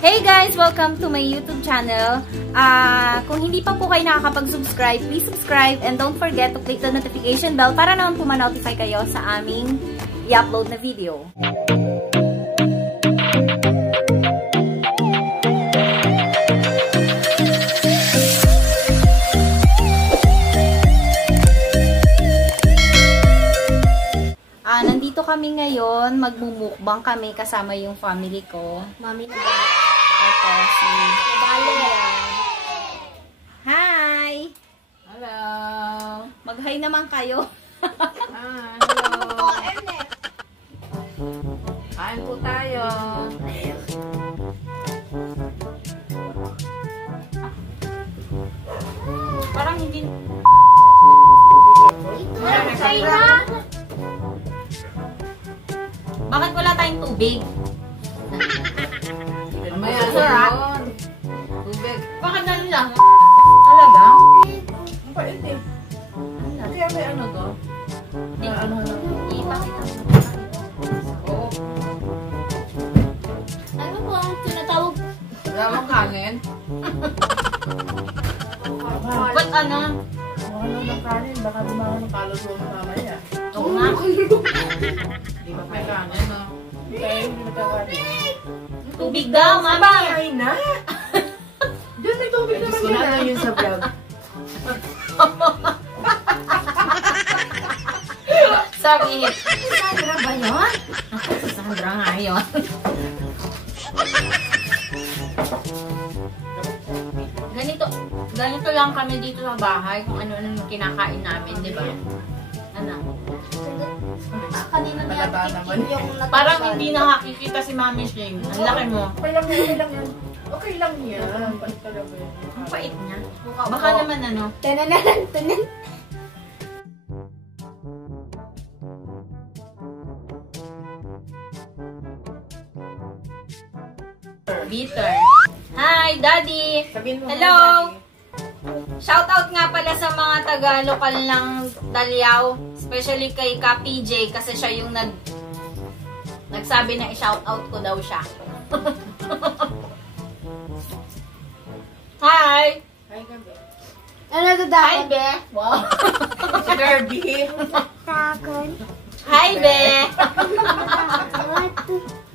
Hey guys! Welcome to my YouTube channel. Kung hindi pa po kayo nakakapag-subscribe, please subscribe and don't forget to click the notification bell para naman po ma-notify kayo sa aming i-upload na video. Nandito kami ngayon, magmumukbang kami kasama yung family ko. Mami na ba? Ito, si Bale. Hi! Hello! Mag-hi naman kayo. Hello! Kain po tayo. Parang hindi... Bakit wala tayong tubig? Mamaya sarap. Tubig. Bakit na lang? Talaga? Ang pait eh. Kaya may ano to? Ano na? Ipakita mo. Oo. Ano po ang tinatawag? Wala mong kanin? Ba't ano? Ano ng kanin? Baka dumawa ng kalusuan mo mamaya. Oo nga. Di ba may kanin, no? Kaya hindi nagkakanin. Tubig daw, mami. Ay na! Diyan may tubig naman yun. Gusto na yun sa vlog. Sabi, Sandra ba yun? Sandra nga yun. Ganito lang kami dito sa bahay kung ano-ano yung kinakain namin, di ba? Ano? Kanina niya yung Parang hindi nakakikita si Mami Shing. Ang laki mo. Okay lang yan. Okay lang yan. Pait talaga yan. Ang pait niya. Baka naman ano. Tanan. Bitter. Hi, Daddy! Sabihin mo, hello! hi, Daddy. Shoutout nga pala sa mga taga-lokal ng Daliao. Especially kay Ka PJ kasi siya yung nagsabi na i-shoutout ko daw siya. Hi! Hi, Gabi. Ano Hi, dadakot? Be! Wow! Si Derby. Takon. Hi, Be!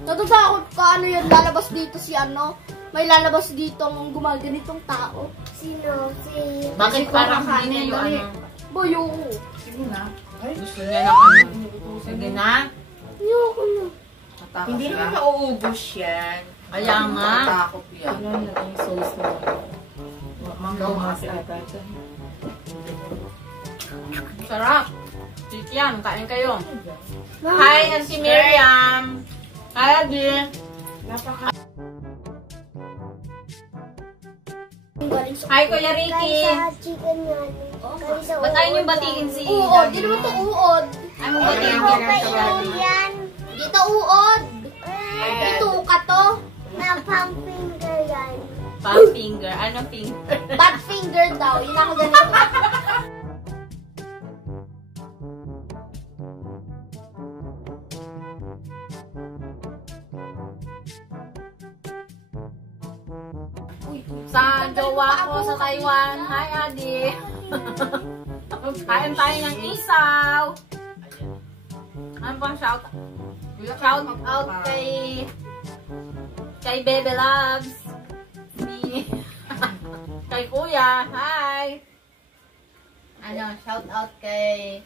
Natatakot ka, ano yun, lalabas dito si ano, may lalabas ditong gumaganitong tao. Sino? Si... Bakit parang hindi niya yung ano? Boyo. Sige na. Ay, Gusto niya ng ano? Sige na. Ayoko na. hindi naman mauubos yan. Kaya nga. Matakot yan. Ano na yung sauce mo? Manggaw kasi ata. Sarap. Chikiam, kain kayo. Hi, Auntie Miriam. Hi, Adi. Napaka... Hi, Kuya Ricky. chicken yan. Ba't ayaw niyong batiin si Uod, di naman ito uod. Ayaw mong batiin ka lang sa Daddy. Dito uod. Ito ka to. Na pump finger yan. Palm finger. Anong finger? Bad finger daw. Yun ako ganito. Sa jowa ko sa Taiwan. Hi, Adi. Kain tayo ng isaw. Ano pang shout out kay Bebe Loves. Kay Kuya. Hi. Ano, shout out kay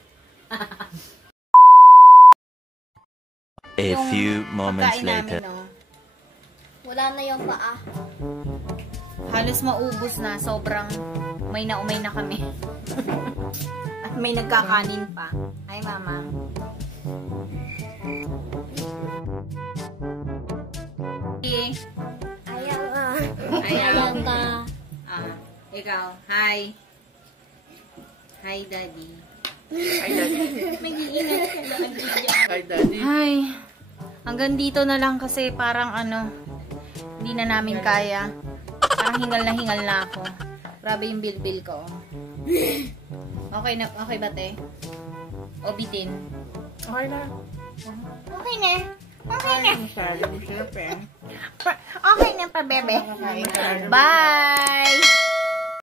A few moments later. Wala na yung paa. Halos maubos na. Sobrang umay na kami. At may nagkakanin pa. Hi, Mama. Ayaw nga. Ayaw. ka. Ikaw. Hi. Hi, Daddy. Hi, Daddy. Mag-iingat ka na. Hi, Daddy. Hi. Hanggang dito na lang kasi parang ano, hindi na namin kaya. Parang hingal na ako. Grabe yung bilbil ko. Okay ba, te? O bitin? Okay na. Okay na. Okay na. Masyado. Siyempre. Okay na, bebe. Makakain ka na. Bye!